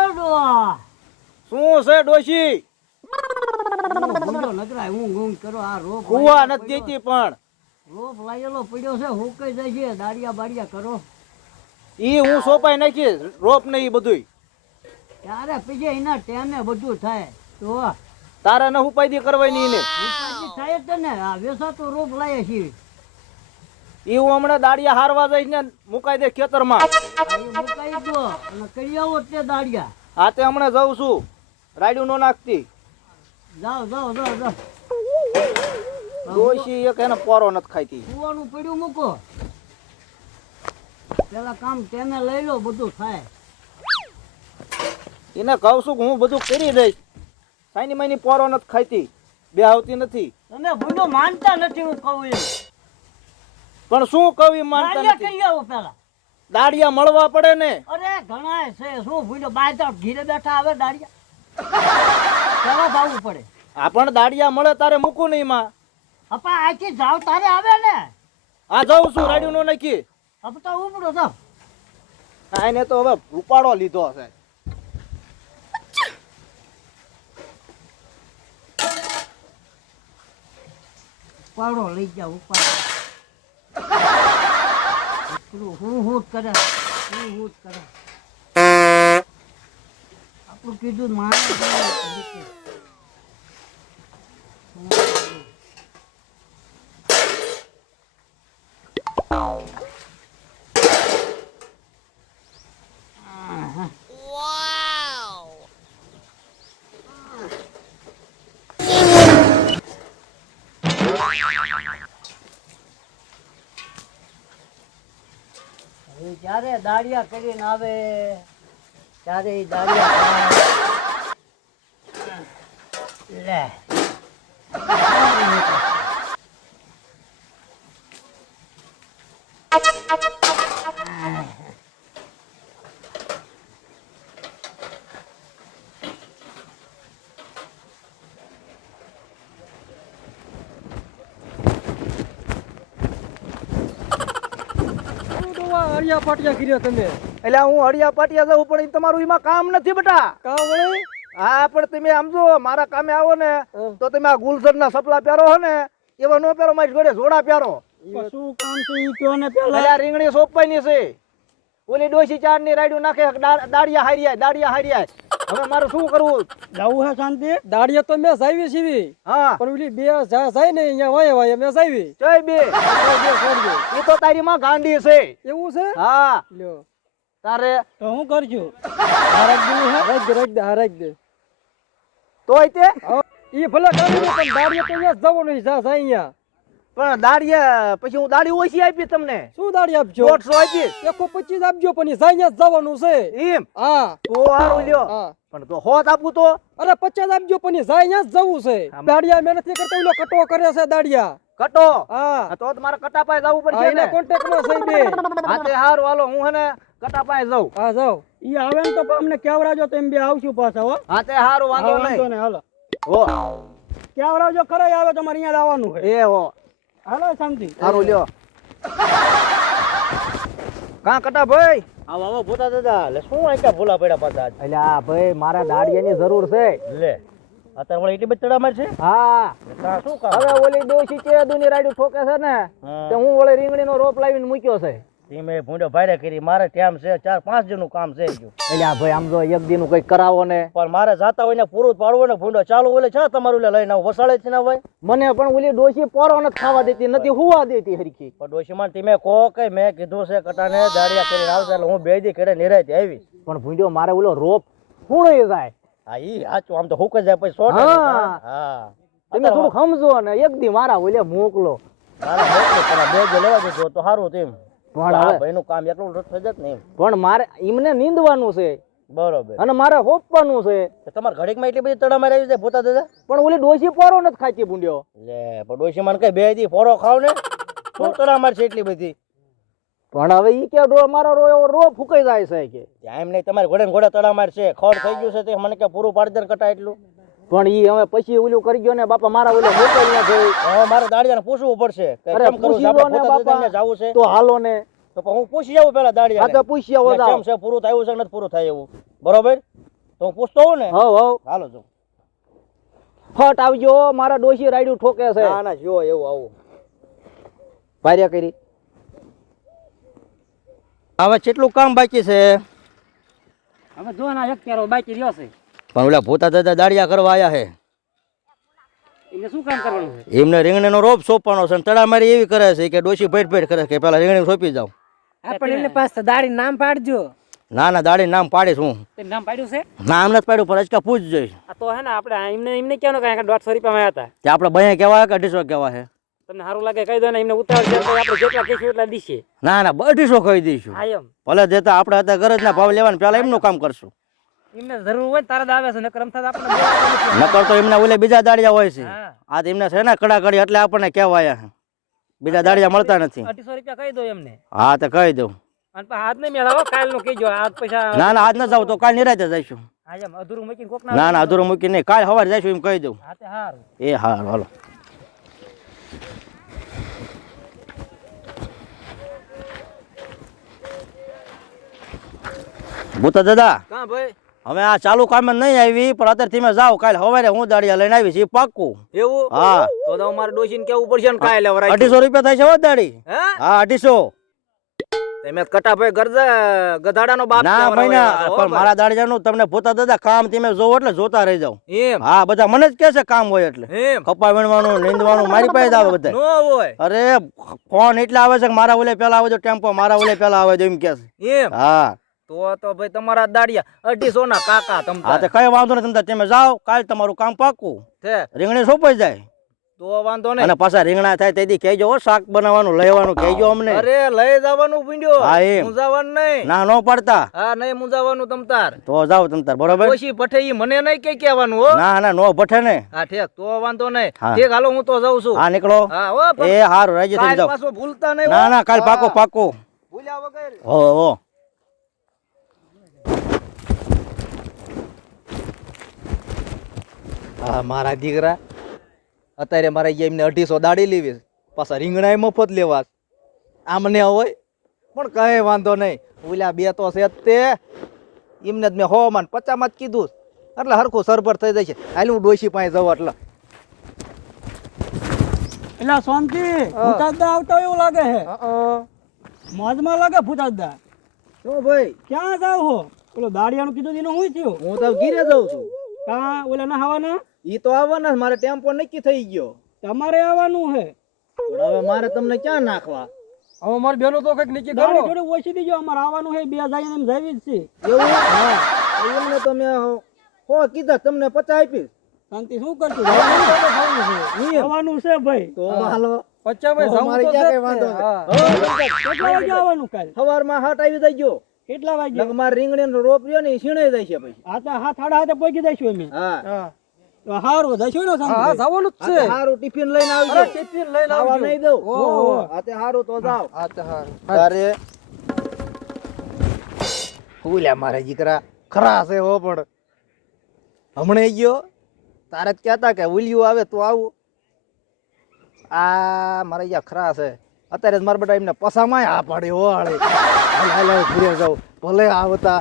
અડો શું છે ડોશી? ભૂંડો નકરાય ઊંઘ કરો આ રોપ કુવા નથી દેતી પણ રોપ લાયેલો પડ્યો છે હુકાઈ જાય છે દાડિયા બાડિયા કરો ઈ હું સોપાઈ નાખી રોપ ને ઈ બધુંય ત્યારે પીજે એના ટેમે બધું થાય તો તારા ન ઉપાય કરવાની ને ઉપાધિ થાય જ ને આ વેસાતો રોપ લાયે છીએ ઈ હું હમણાં દાડિયા હારવા જઈશ ને મુકાઈ દે ખેતરમાં. આ ઈ મુકાઈ દો અને કરી આવો તે દાડિયા હા તે હમણાં જાઉં છું. રાયડું નો નાખતી જાઓ ડોશી એક એને પોરો નથી ખાઈતી. કુવાનું પડ્યું મૂકો પેલા કામ તેને લઈ લો બધું થાય એને કહું છું કે હું બધું કરી દઈશ. સાઈની માની પોરો નથી ખાઈતી, બે આવતી નથી. તમે ભૂંડો માનતા નથી હું કહું એમ પણ શું કહું ઈ માનતા દાડિયા નથી. કરી આવો પેલા દાડિયા મળવા પડે ને. અરે ઘણા છે શું ભૂંડો બાય તો ઘીરે બેઠા આવે દાડિયા પેલા ભાવવું પડે આ પણ દાડિયા મળે તારે મૂકું નહીં માં. અપા આથી જાવ તારે આવે ને આ જાઉં છું રાયડું નો નાખી. અપ તો ઉપડો જાવ આ એને તો હવે ઉપાડો લીધો હશે. ઉપાડો લઈ જાવ ઉપાડો હું કરે આપણું કીધું માને જ્યારે દાડિયા કરીને આવે ત્યારે એ દાડિયા લે હરિયા પાટિયા કર્યા તમે એટલે હું હળિયા પાટિયા જાઉં પણ ઈ તમારું એમાં કામ નથી બેટા. કા વળી હા પણ તમે આમ જો મારા કામે આવો ને તો તમે આ ગુલશન ના સપલા પહેરો હો ને એવા નો પહેરો, મારી જોડે જોડા પહેરો. શું કામ છે ઈ કયો ને પેલા એટલે આ રીંગણી સોંપવાની છે. ઓલી ડોશી ચાર ની રાયડું નાખે દાડિયા હાર્યા. હવે મારે શું કરવું? જાવું હે શાંતિ દાડિયા તો મેં સાવી સીવી હા પણ ઓલી બે જાય ને અહીંયા વાય મેં સાવી ચોય બે એ તો તારી માં ગાંડી છે. એવું છે હા લ્યો તારે તો હું કરજો રાખ દે તોય તે ઈ ભલે કામ પણ દાડિયા તો અહીંયા જવાનું જા અહીંયા પણ દાડિયા પછી હું દાડી ઓછી આપી તમને. શું દાડી આપજો 150 આપી 125 આપજો પણ ઈ જાય જવાનું છે એમ હા તો હારું લ્યો. હા પણ તો 100 આપું તો અરે 50 આપજો પણ ઈ જાય જવું છે દાડિયા મહેનત નથી કરતા ઓલો કટો કરે છે દાડિયા કટો. હા તો તમારે કટા પાસે જવું પડશે એના ને. કોન્ટેક્ટ માં છે બે હા તે હારું હાલો હું હે ને કટા પાસે જાઉં. હા જાઓ ઈ આવે ને તો અમને કેવરાજો તો એમ બે આવશું પાછા હો હા તે હારું વાંધો નહીં. ને હાલો હો કેવરાજો ખરે આવે તમારે અહીંયા આવવાનું છે એ હો હાલો શાંતિ હારું લ્યો. કા કટા ભાઈ આવો ભૂતા દાદા લે શું આટલા ભૂલા પડ્યા પાછા? એટલે આ ભાઈ મારા દાડિયાની જરૂર છે. લે અત્યારે ઓલી એટલી બધી તડા માર છે. હા શું કામ? હવે ઓલી ડોશી છે દુની રાયડું ઠોકે છે ને તે હું ઓલી રીંગણીનો રોપ લાવીને મૂક્યો છે. મેં ભૂંડો ભારે કરી મારે ટાઈમ છે 4-5 જણનું કામ છે હજુ. એટલે આ ભાઈ આમ જો એક દી નું કઈક કરાવો ને. પણ મારે જાતા હોય ને પૂરું પાડવું ને ભૂંડો ચાલુ ઓલે છે તમારું લઈને આવું વસાડે છે ને ભાઈ. મને પણ ઓલી ડોશી પોરો નથી ખાવા દેતી, નથી હુવા દેતી હરખી. પણ ડોશીમાં તમે કહો કે મેં કીધું છે કટાને દાડિયા કરીને આવશે એટલે હું બે દી કરે નિરાયતી આવી. પણ ભૂંડ્યો મારે ઓલો રોપ હુણો જાય. હા ઈ સાચું આમ તો હુક જાય પછી 100 હા તમે થોડું સમજો ને એક દી મારા ઓલે મોકલો. મારા મોકલો પેલા બે જે લેવા દેજો તો સારું તેમ. પણ આ હવે ભાઈનું કામ એટલું થઈ જત ને એમ. પણ મારે એમને નીંદવાનું છે બરોબર. અને મારે હોપવાનું છે. તો તમારા ઘડીકમાં એટલી બધી તડા મારી આવી જાય ભૂતા દાદા? પણ ઓલી ડોશી પોરો નથી ખાતી ભૂંડ્યો. લે પણ ડોશીમાં કઈ બે દી ફોરો ખાવ ને શું તડા મારશે એટલી બધી? પણ હવે ઈ કે મારો રોપ ફૂકાઈ જાય છે કે એમ નહીં તમારે ઘોડે ને ઘોડે તડા મારશે ખડ થઈ ગયું છે તે મને કે પૂરું પાડી દે કટા એટલું. પણ ઈ હવે પછી ઓલું કરી ગયો ને બાપા મારા ઓલે મોકલ ના થઈ. હવે મારે દાડિયાને પૂછવું પડશે કે અરે કેમ કરું પૂછી આપણે લો ને પોતા બાપા. દાદાને જાવું છે તો હાલો ને. તો પણ હું પૂછી જાઉં પેલા આ તો દાડિયાને પૂછી આવો કે જાઓ. કેમ છે પૂરું થયું છે કે નથી પૂરું થાય એવું બરોબર. તો હું પૂછતો હોઉં ને હવ હવ હાલો જો ફટ આવજો મારા ડોશી રાયડું ઠોકે છે ના ના જો એવું આવું ભાર્યા કરી હવે કેટલું કામ બાકી છે હવે જો ના એક કેરો બાકી રહ્યો છે પણ ઓલા ભૂતા દાદા દાડિયા કરવા આયા છે એને શું કામ કરવાનું છે એમને રીંગણીનો રોપ સોંપવાનો છે અને તડામારી એવી કરે છે કે ડોશી ભેટ કરે કે પેલા રીંગણી સોંપી જાવ આપણે એમને પાસે દાડી નામ પાડજો ના ના દાડી નામ પાડીશ હું તે નામ પાડ્યું છે નામ નથી પાડ્યું પણ અચકા પૂછ જઈશ આ તો હે ને આપણે એમને કહેવાનું કે 150 રૂપિયા હતા તે આપણે બહે કેવા કે 250 કેવા છે તમને સારું લાગે કહી દો ને એમને ઉતાવળ છે તો આપણે જેટલા કહીશું એટલા દીશે ના ના 250 કહી દઈશું હા એમ ભલે દેતા આપણે અત્યારે ગરજના ભાવ લેવાનું પેલા એમનું કામ કરશું એમને જરૂર હોય ને તારા જ આવે છે નકર અમથા આપણે બોલાવવાનું નથી. નકર તો એમના ઓલે બીજા દાડિયા હોય છે હા આ તો એમના છે ને કડા કડી એટલે આપણને કહેવાય બીજા દાડિયા મળતા નથી 250 રૂપિયા કહી દો એમને હા તો કહી દઉં અને પછી હાથ નહીં મેળાવો કાલ નું કહેજો આજ પૈસા ના ના આજ ન જાવ તો કાલ નિરાતે જઈશું હા એમ અધૂરું મૂકીને કોક ના ના અધૂરું મૂકી નહીં કાલ સવારે જઈશું એમ કહી દઉં હા તે હારું એ હા હાલો ભૂતા દાદા કાં ભાઈ હવે આ ચાલુ કામ નહીં આવી પણ અત્યારે તમે જાઓ કાલે સવારે હું દાડિયા લઈને આવીશ એ પાક્કું એવું હા તો મારે ડોશીને કેવું પડશે ને કાંઈ લેવરાય 250 રૂપિયા થાય છે હો દાડી હે હા 250 તમે કટા ભાઈ ગધાડાનો બાપ ના કહેવાનો મહિના હોય પણ મારા દાડિયાનું તમને ભૂતા દાદા કામ તમે જોવો એટલે જોતા રહી જાવ એમ હા બધા મને જ કે છે કામ હોય એટલે એમ કપા વીણવાનું નીંદવાનું મારી પાસે જ આવે બધા નો હોય અરે ફોન એટલા આવે છે કે મારા ઓલે પેલા આવે છે ટેમ્પો મારા ઓલે પેલા આવે છે એમ કે છે એમ હા તો ભાઈ તમારા દાડિયા 250 ના કાકા હા તમતા તો કઈ વાંધો નહીં તમતાર તમે જાઓ કાલ તમારું કામ પાકું છે રીંગણી સોંપાઈ જાય તો વાંધો નહીં અને પાછા રીંગણા થાય તેથી કહેજો હો, શાક બનાવવાનું લેવાનું કહેજો અમને અરે લઈ જવાનું ભૂંડ્યો હા, એમ. મુંજાવાનું નહીં ના નો પડતા હા નહીં મુંજાવાનું તમતાર તો જાઓ તમતાર બરોબર ઓછી ભઠે ઈ મને નહીં કઈ કહેવાનું હો ના ના નો ભઠે ને હા ઠીક તો વાંધો નહીં હા. ઠીક હાલો હું તો જાઉં છું હા નીકળો હા હો પણ એ હારું રાજી થઈ કાલ જાઓ પાછો ભૂલતા નહીં ના હો. ના કાલ પાકો હા. પાકો ભૂલ્યા વગર હો હો હા મારા દીકરા અત્યારે મારે એમને 250 દાડી લેવી પાછા રીંગણા મફત લેવા આમને હોય પણ કઈ વાંધો નહીં ઓલા બે તો છે જ તે એમને જ મેં 100 માં 50 માં જ કીધું એટલે હરખું સરભર થઈ જાય છે હાલ હું ડોશી પાસે જવું એટલે એટલે શાંતિ ભૂતાદા આવતા હોય એવું લાગે છે મોજમાં લાગે ભૂતાદા શું ભાઈ ક્યાં જાવ હો પેલો દાડિયાનું કીધું એનું શું થયું હું તો ઘીરે જાઉં છું કાં ઓલા ના આવવાના ઈ તો આવવાના જ, મારે ટેમ્પો નક્કી થઈ ગયો તમારે આવવાનું છે પણ હવે મારે તમને ક્યાં નાખવા હવે મારી બેનો તો કઈક નક્કી ગાડી કરો જોડે ઓછી દીજો અમારે આવવાનું છે બે જાય એમ જાવી જ છે એવું હા એમને તો મેં હો કીધા તમને 50 આપીશ શાંતિ શું કરશું આવવાનું છે ભાઈ તો હાલો પચ્ચા ભાઈ તો જાવું મારે તો ક્યાં છે કઈ વાંધો જ તે. હા. કેટલા વાગે આવવાનું કાલ સવારમાં હાટ આવી જજો કેટલા વાગે નકર મારે રીંગણીનો રોપ રહ્યો ને ઈ સીણાઈ જાય છે પછી હા તો હાથ સાડા હાથે પહોંચી દઈશું અમે હા હા તો સારું દઈશું ને હા શાંતિ જવાનું જ છે હારું ટિફિન લઈને અરે આવજો ટિફિન લઈને ખાવા આવજો નહીં દઉં ઓહો. હા તે હારું તો જાવ હા તે હારું. તારે ફૂલ્યા મારા દીકરા ખરા છે હો પણ હમણે ગયો તારે જ કહેતા કે ઉલિયું આવે તો આવું આ મારા અહીંયા ખરા છે અત્યારે જ મારા બેટા એમને પસામાં આ પાડે હો હાલે હાલ હાલ હાલ ઘરે જાઉં ભલે આવતા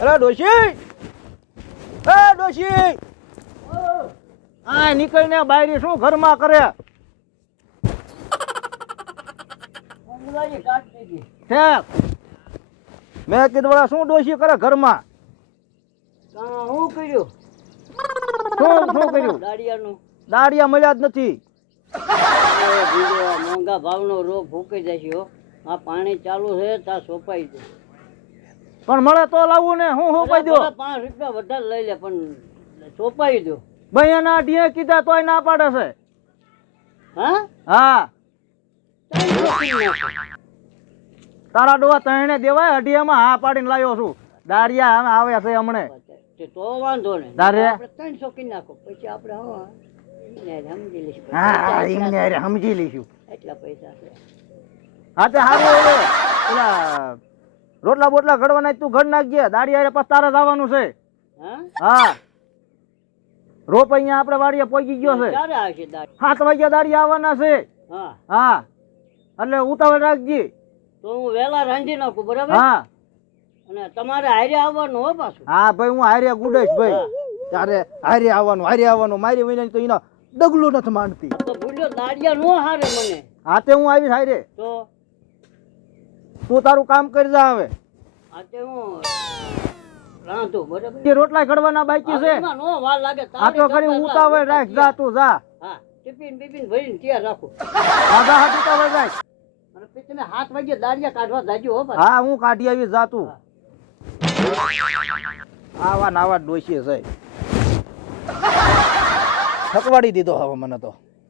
અરે ડોશી એ ડોશી આ નીકળને બાયરી શું ઘરમાં કરે ઠેક મેં કીધું વળા શું ડોશી કરે ઘરમાં શું કર્યું શું કર્યું દાડિયાનું દાડિયા મળ્યા જ નથી મોંઘા ભાવનો રોગ ભૂકી જશે હો આ પાણી ચાલુ છે ત્યાં સોપાઈ દે પણ મળે તો લાવવું ને હું પાઈ દો 5 રૂપિયા વધારે લઈ લે પણ સોપાઈ દો ભાઈ એના ડીએ કીધા તોય ના પાડે છે હા હા ચાલ રોકી નાખો. તારા ડોવા તણે દેવાય અઢિયામાં હા પાડીને લાવ્યો છું દાડિયા આમ આવે છે હમણે તે તો વાંધો નહીં તારે? આપણે 300 કી નાખો પછી આપણે સમજી લઈશું હા એમને હારે સમજી લઈશું એટલા પૈસા છે હા તે હારું હવે પેલા રોટલા બોટલા ઘડવાના તું ઘડ નાખજે દાડિયા હારે પાછું તારે જ આવવાનું છે હા હા રોપ અહીંયા આપણે વાડીએ પહોંચી ગયો છે ક્યારે આવશે દાડી 7 વાગ્યા દાડિયા આવવાના છે હા હા એટલે ઉતાવળ રાખજે તો હું વહેલા રાંધી નાખું બરાબર હા અને તમારે હારે આવવાનું હો પાછું. હા ભાઈ હું હારે ગુડેશ ભાઈ ત્યારે હારે આવવાનું મારી વિના તો એનો ડગલું નથી માનતી. તો ભૂલ્યો દાડિયા નો હારે મને. હા તે હું આવીશ હારે. તો તું તારું કામ કરી જા હવે. આજે હું રાંધું બરાબર. જે રોટલા ઘડવાના બાકી છે એમાં નો વાર લાગે. આ તો કરી ઉતાવળ રાખ જા તું જા. હા ટિફિન બિફિન ભરીને તૈયાર રાખું. રાજા હાથ ઉતાવળ રાખ. અને પછી તમે 7 વાગે દાડિયા કાઢવા જાજો હો પાછું. હા હું કાઢી આવી જા તું. આવા નાવા ડોશી છે થકવાડી દીધો હવે મને તો.